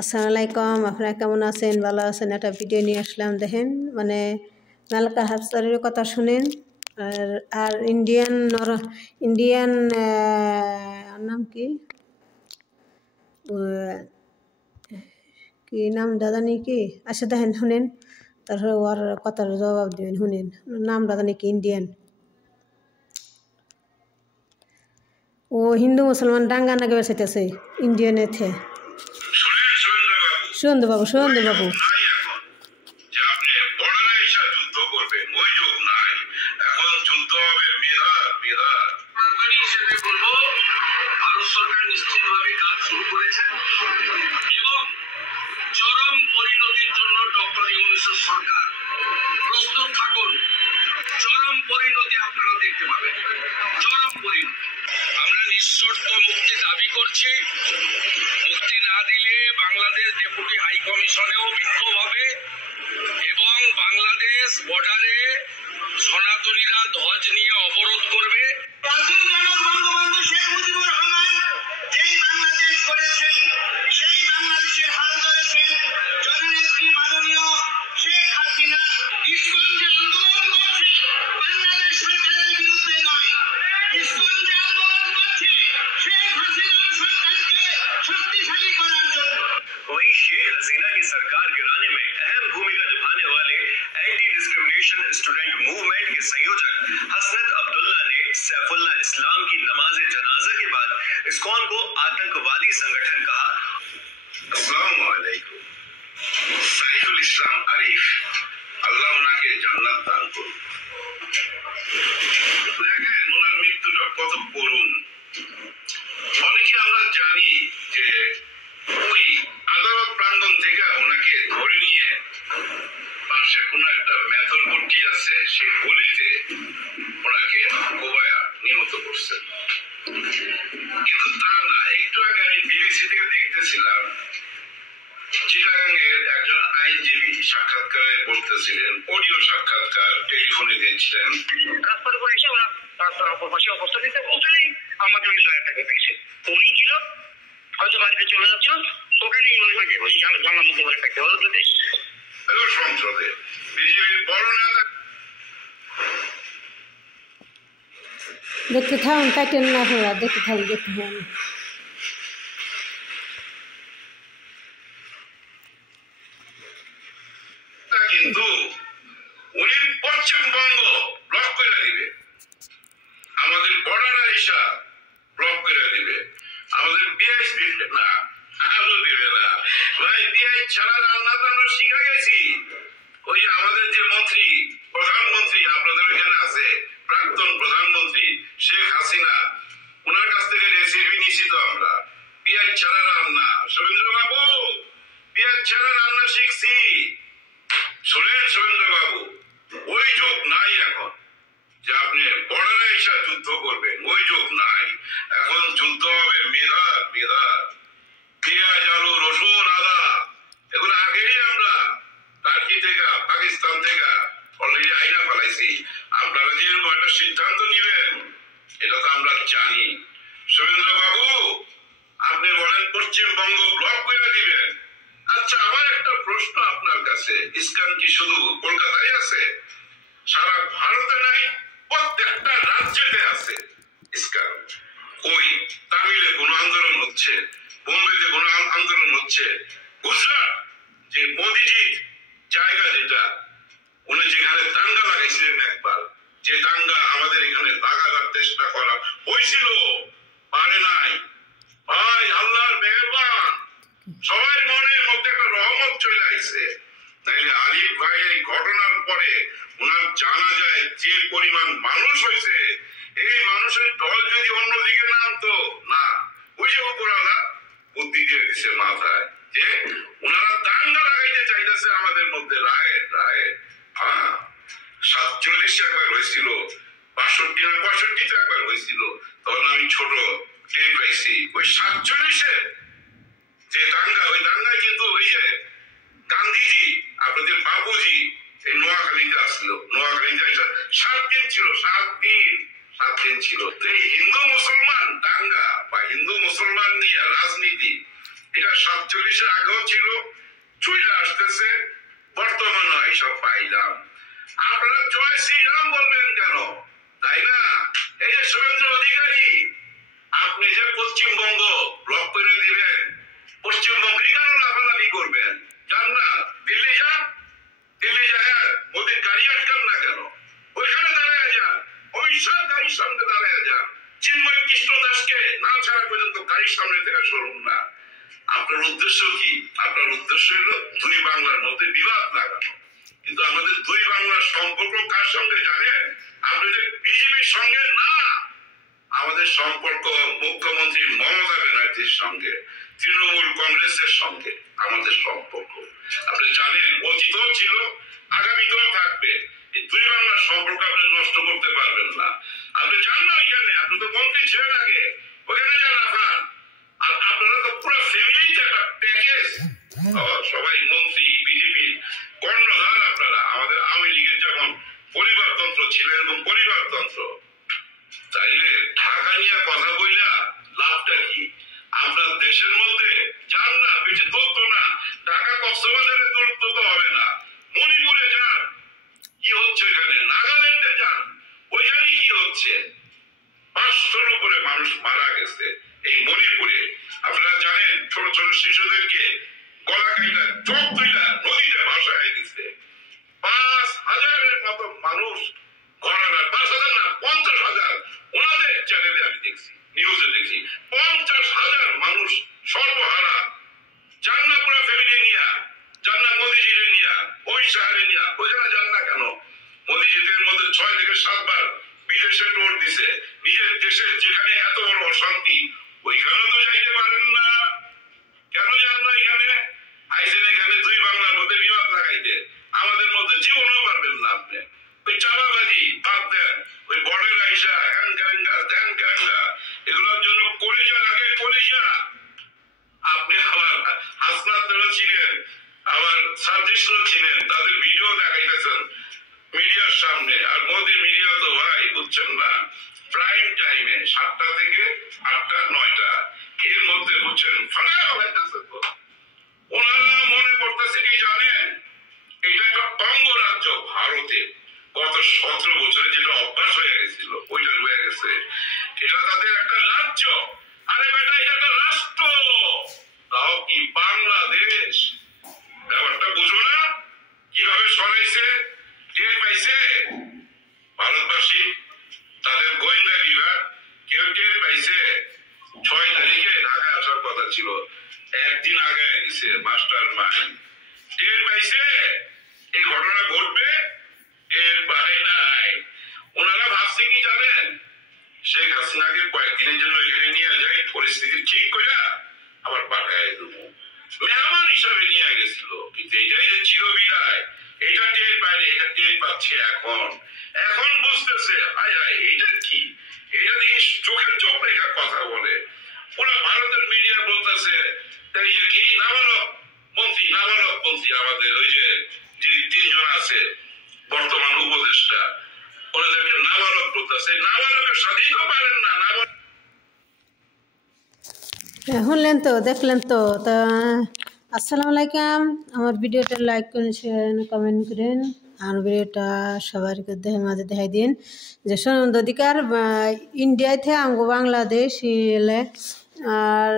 আসসালামু আলাইকুম, আপনারা কেমন আছেন? ভালো আছেন? একটা ভিডিও নিয়ে আসলাম, দেখেন মানে মালকা হাফসারের কথা শুনেন। আর ইন্ডিয়ান নাম কি, কি নাম দাদানি কি, আচ্ছা দেখেন শুনেন, তারপরে ওর কথার জবাব দিবেন। শুনেন নাম দাদানি কি, ইন্ডিয়ান, ও হিন্দু মুসলমান দাঙ্গা নাগে বেসাইতেছে ইন্ডিয়ানেতে। সুন্দর বাবু, সুন্দর বাবু, চরম পরিণতির জন্য ডক্টর ইউনূসের সরকার প্রস্তুত থাকুন। চরম পরিণতি আপনারা দেখতে পাবেন, চরম পরিণতি। আমরা নিঃশর্ত মুক্তি দাবি করছি। মুক্তি না দিলে বাংলাদেশ ডেপুটি হাই কমিশনেও বিক্ষোভ হবে এবং বাংলাদেশ বর্ডারে সনাতনীরা ধ্বজ নিয়ে অবরোধ করবে। वहीं शेख हसीना की सरकार गिराने में अहम भूमिका निभाने वाले एंटी डिस्क्रिमिनेशन स्टूडेंट मूवमेंट के संयोजक हसनत अब्दुल्ला ने सैफुल्लाह इस्लाम की नमाज जनाजा के बाद इस्कॉन को आतंकवादी संगठन कहा। अस्सलामु अलैकुम। साइफुल इस्लाम आरिफ, আল্লাহ ওনাকে জান্নাত দান করুন। দেখেন ওনার মৃত্যুটা কত করুণ। অনেকে আমরা জানি যে ওই আদালত প্রাঙ্গণ থেকে ওনাকে ধরে নিয়ে পাশে কোন একটা মেথরপট্টি আছে, সে গলিতে ওনাকে কোবায়া নিহত করছেন। কিন্তু তা না, একটু আগে আমি বিবিসি থেকে দেখতেছিলাম চিটাগাংয়ের একজন আইনজীবী সাক্ষাৎকারে বলতেছিলেন, অডিও সাক্ষাৎকার টেলিফোনে দিচ্ছিলেন, রাস্তার উপর এসে ওরা রাস্তার অপর পাশে অবস্থান নিতে ওখানেই আমাদের ওই লয়ারটাকে দেখছে। উনি ছিল হয়তো বাড়িতে চলে যাচ্ছিল, ওখানেই মনে হয় যে ওই জানার মধ্যে বলে থাকতে হলো যদি সংসদে বিজেপির বড় নেতা। দেখতে থাকুন, কাটেন না আপনারা, দেখতে থাকুন, দেখতে থাকুন। কিন্তু উনি পশ্চিমবঙ্গ ব্লক করে দিবে, আমাদের বর্ডার আইসা ব্লক করে দিবে, আমাদের পিএইচ দিবে না, আলো দিবে না। ভাই পিএইচ ছাড়া রান্না তো আমরা শিখা গেছি। ওই আমাদের যে মন্ত্রী, প্রধানমন্ত্রী আপনাদের এখানে আছে, প্রাক্তন প্রধানমন্ত্রী শেখ হাসিনা, ওনার কাছ থেকে রেসিপি নিছি তো আমরা, পিএইচ ছাড়া রান্না। সবীন্দ্র বাবু, পিএইচ ছাড়া রান্না শিখছি। শোনেন সবীন্দ্র বাবু, ওই যুগ নাই এখন যে আপনি বর্ডারে এসে যুদ্ধ করবেন, ওই যুগ নাই। এখন যুদ্ধ হবে মেধা মেধা, পেঁয়াজ আলু রসুন আদা, এগুলো আগেই আমরা টার্কি থেকে পাকিস্তান থেকে অলরেডি আইনা ফেলাইছি। আপনারা যেরকম একটা সিদ্ধান্ত নিবেন এটা তো আমরা জানি। সবীন্দ্র বাবু, আপনি বলেন পশ্চিমবঙ্গ ব্লক করে দিবেন। আচ্ছা, আমার একটা প্রশ্ন আপনার কাছে, ইস্কন কি শুধু কলকাতায় আছে? সারা ভারতে নাই, প্রত্যেকটা রাজ্যেতে আছে ইস্কন। ওই তামিলে কোন আন্দোলন হচ্ছে, বোম্বেতে কোন আন্দোলন হচ্ছে, গুজরাট যে মোদিজির জায়গা, যেটা উনি যেখানে দাঙ্গা লাগাইছিলেন একবার, যে দাঙ্গা আমাদের এখানে লাগাবার চেষ্টা করা হয়েছিল, পারে নাই। ভাই আল্লাহর মেহেরবান, সবাই মনের মধ্যে একটা রহমত চলে আসছে। তাইলে আরিফ ভাই এই ঘটনার পরে ওনার জানা যায় যে পরিমাণ মানুষ হয়েছে, এই মানুষের দল যদি অন্যদিকে নামতো না, ওই যে উপরালা বুদ্ধি দিয়ে দিচ্ছে মাথায় যে ওনারা দাঙ্গা লাগাইতে চাইতেছে আমাদের মধ্যে। রায় রায়, হ্যাঁ 47 একবার হয়েছিল, 62 না 65 একবার হয়েছিল, তখন আমি ছোট টের পাইছি। ওই 47 যে দাঙ্গা, ওই দাঙ্গায় কিন্তু ওই যে গান্ধীজি, আপনাদের বাবুজি এই নোয়াখালীতে আসলো। নোয়াখালীতে 7 দিন ছিল, 7 দিন ছিল। এই হিন্দু মুসলমান দাঙ্গা বা হিন্দু মুসলমান নিয়ে রাজনীতি, এটা 2047 আগেও ছিল, চলে আসতেছে, বর্তমানে এইসব পাইলাম। আপনারা জয় শ্রীরাম বলবেন কেন, তাই না? এই যে শুভেন্দু অধিকারী, আপনি যে পশ্চিমবঙ্গ ব্লক করে দিবেন, পশ্চিমবঙ্গে কেন লাফালাফি করবেন? যান না, দিল্লি যান, দিল্লি যায় মোদীর গাড়ি আটকান না কেন, ওইখানে দাঁড়ায় যান, অমিত শাহ গাড়ির সামনে দাঁড়ায় যান, চিন্ময় কৃষ্ণ দাসকে না ছাড়া পর্যন্ত গাড়ির সামনে থেকে সরুন না। আপনার উদ্দেশ্য কি? আপনার উদ্দেশ্য হলো দুই বাংলার মধ্যে বিবাদ লাগানো। কিন্তু আমাদের দুই বাংলার সম্পর্ক কার সঙ্গে জানেন? আপনাদের বিজেপির সঙ্গে না, আমাদের সম্পর্ক মুখ্যমন্ত্রী মমতা ব্যানার্জির সঙ্গে, তৃণমূল কংগ্রেসের সঙ্গে আমাদের সম্পর্ক। আপনি জানেন, অতীতও ছিল, আগামীতেও থাকবে। এই দুই বাংলার সম্পর্ক আপনি নষ্ট করতে পারবেন না। আপনি যান না ওইখানে, আপনি তো মন্ত্রী ছিলেন আগে, ওইখানে যান আফান। আর আপনারা তো পুরো ফ্যামিলিতে একটা প্যাকেজ, সবাই মন্ত্রী, বিজেপি কর্ণধার আপনারা। আমাদের আওয়ামী লীগের যেমন পরিবারতন্ত্র ছিল এবং পরিবারতন্ত্র, তাইলে ঢাকা নিয়ে কথা বইলা লাভটা কি? আপনার দেশের মধ্যে যান না, বেশি দূরত্ব না, ঢাকা কক্সবাজারের দূরত্ব তো হবে না, মণিপুরে যান, কি হচ্ছে এখানে, নাগাল্যান্ডে যান, ওইখানে কি হচ্ছে? 500-র উপরে মানুষ মারা গেছে এই মণিপুরে। আপনারা জানেন, ছোট ছোট শিশুদেরকে গলা কাইটা চোখ তুইলা নদীতে ভাসায় দিচ্ছে। 5,000-এর মতো মানুষ ঘরানা, 5,000 না, 50,000, ওনাদের চ্যানেলে আমি দেখছি, নিউজে দেখছি, 50,000 মানুষ সর্বহারা। যান না পুরো ফ্যামিলি নিয়া, যান না মোদিজিরে নিয়া, ওই শহরে নিয়া, ওইখানে যান না কেন? মোদিজিদের মধ্যে 6 থেকে 7 বার বিদেশে টোর দিছে, নিজের দেশের যেখানে এত বড় অশান্তি, ওইখানে তো যাইতে পারেন না। কেন যান না এখানে? আইসেন এখানে দুই বাংলার মধ্যে বিবাদ লাগাইতে, আমাদের মধ্যে জীবনও পারবেন না আপনি। ওই চালাবাজি বাদ দেন, ওই বর্ডার আইসা হ্যান ক্যারেঙ্গা ধ্যান ক্যারেঙ্গা, এগুলোর জন্য কলিজা লাগে, কলিজা। আপনি আবার হাসনাতরা ছিলেন, আবার সার্জিসরা ছিলেন, তাদের ভিডিও দেখাইতেছেন মিডিয়ার সামনে। আর মোদি মিডিয়া তো ভাই বুঝছেন না, প্রাইম টাইমে 7টা থেকে 8টা 9টা এর মধ্যে বুঝছেন ফাড়া হইতেছে। তো ওনারা মনে করতেছে কি জানেন, এটা একটা অঙ্গ রাজ্য ভারতে, গত 17 বছরে যেটা অভ্যাস হয়ে গেছিল ওইটা রয়ে গেছে, এটা তাদের একটা রাজ্য। আরে বেটা, এটা একটা রাষ্ট্র, তাও কি বাংলাদেশ। ব্যাপারটা বুঝো না কিভাবে সরাইছে, টের পাইছে ভারতবাসী, তাদের গোয়েন্দা বিভাগ কেউ টের পাইছে। 6 তারিখে ঢাকায় আসার কথা ছিল, একদিন আগে গেছে মাস্টার মাইন্ড, টের পাইছে এই ঘটনা ঘটবে, টের পায় নাই। ওনারা ভাবছে কি জানেন, শেখ হাসিনাকে কয়েকদিনের জন্য এখানে নিয়ে যাই, পরিস্থিতি ঠিক করে আবার পাঠায় দেবো, মেহমান হিসাবে নিয়ে গেছিল। কিন্তু এটাই যে চিরবিদায়, এটা টের পায়নি, এটা টের পাচ্ছে এখন। এখন বুঝতেছে হায় হায় এটা কি, এটা দেখি চোখের চোখ রেখা কথা বলে। পুরো ভারতের মিডিয়া বলতেছে এই যে কি নাবালক মন্ত্রী আমাদের ওই যে 3 জন আছে বর্তমান উপদেষ্টা, ওনাদেরকে নাবালক বলতেছে। নাবালকের সাথেই তো পারেন না, নাবালক। শুনলেন তো, দেখলেন তো। তা আসসালামু আলাইকুম। আমার ভিডিওটা লাইক করেন, শেয়ার কমেন্ট করেন, আর ভিডিওটা সবার মাঝে দেখাই দিন যে শুভেন্দু অধিকার ইন্ডিয়ায় থেকে আমগো বাংলাদেশ এলে আর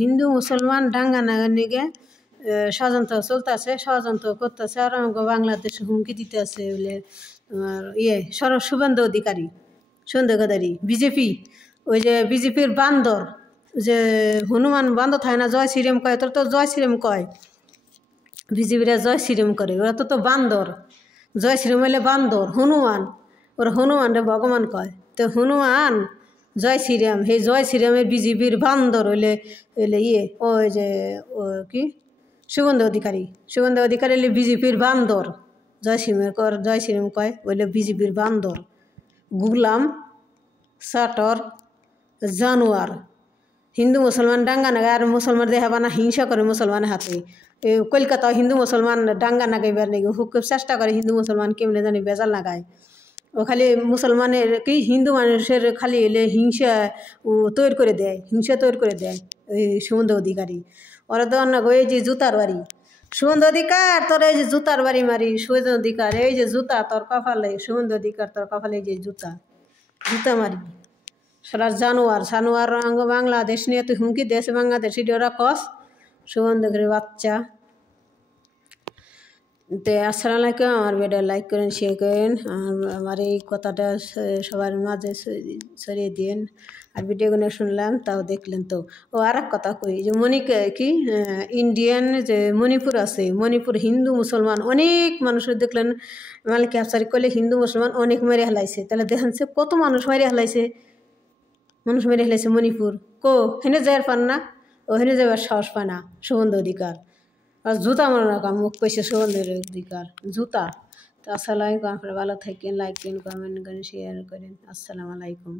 হিন্দু মুসলমান ডাঙ্গা নাগার নিগে ষড়যন্ত্র চলতেছে, ষড়যন্ত্র করতেছে, আর আমগো বাংলাদেশ হুমকি দিতেছে বলে শুভেন্দু অধিকারী বিজেপি, ওই যে বিজেপির বান্দর, যে হনুমান বান্দর থাকে না, জয় শ্রীরাম কয়, তোর তো জয় শ্রীরাম কয়, বিজেপিরা জয় শ্রীরাম করে, ওরা তো বান্দর, জয় শ্রীরাম হইলে বান্দর, হনুমান, ওরা হনুমানরে ভগবান কয়। তো হনুমান জয় শ্রীরাম, হে জয় শ্রীরামের বিজেপির বান্দর হইলে ওই যে কি শুভেন্দু অধিকারী হইলে বিজেপির বান্দর, জয় শ্রীরাম কয়, ওইলে বিজেপির বান্দর, গুলাম, সাটর, জানোয়ার। হিন্দু মুসলমান ডাঙ্গা নাগায়, আর মুসলমান দেখাবা না, হিংসা করে মুসলমানের হাতে। কলকাতায় হিন্দু মুসলমান ডাঙ্গা নাগাইবার নাকি খুব চেষ্টা করে, হিন্দু মুসলমান কেমনে জানি বেজাল লাগায়। ও খালি মুসলমানের কি হিন্দু মানুষের খালি এলে হিংসা তৈরি করে দেয়, ওই সুমন্ত অধিকারী। ওরা তো অন্য এই যে জুতার বাড়ি, সুমন্ত অধিকার তোর এই যে জুতার বাড়ি মারি, সুমন্ত অধিকার এই যে জুতা তোর কপালে, সুমন্ত অধিকার তোর কপালে এই যে জুতা, জুতা মারি। সারা জানোয়ার জানোয়ার বাংলাদেশ নিয়ে তুই হুমকি দেশ বাংলাদেশ ওরা কস সুমন্ত অধিকারীর বাচ্চা। তো আসসালামু আলাইকুম, আমার ভিডিও লাইক করেন, শেয়ার করেন, আমার এই কথাটা সবার মাঝে ছড়িয়ে দিন। আর ভিডিওগুলো শুনলাম তাও দেখলেন তো। ও আর এক কথা কই, যে কি ইন্ডিয়ান যে মণিপুর আছে, মণিপুর হিন্দু মুসলমান অনেক মানুষের দেখলেন মালিক আফসারি করলে হিন্দু মুসলমান অনেক মেরে হেলাইছে। তাহলে দেখেন সে কত মানুষ মেরে হেলাইছে, মানুষ মেরে হেলাইছে মণিপুর। হেনে যাওয়ার পান না, ও হেনে যাবার সাহস পায় না সুমন্ত অধিকার। আর জুতা মনে রাখা মুখ কইছে সুমন্ত অধিকার জুতা। তো আসসালামু আলাইকুম, আপনারা ভালো থাকেন, লাইক করেন, কমেন্ট করেন, শেয়ার করেন। আসসালামু আলাইকুম।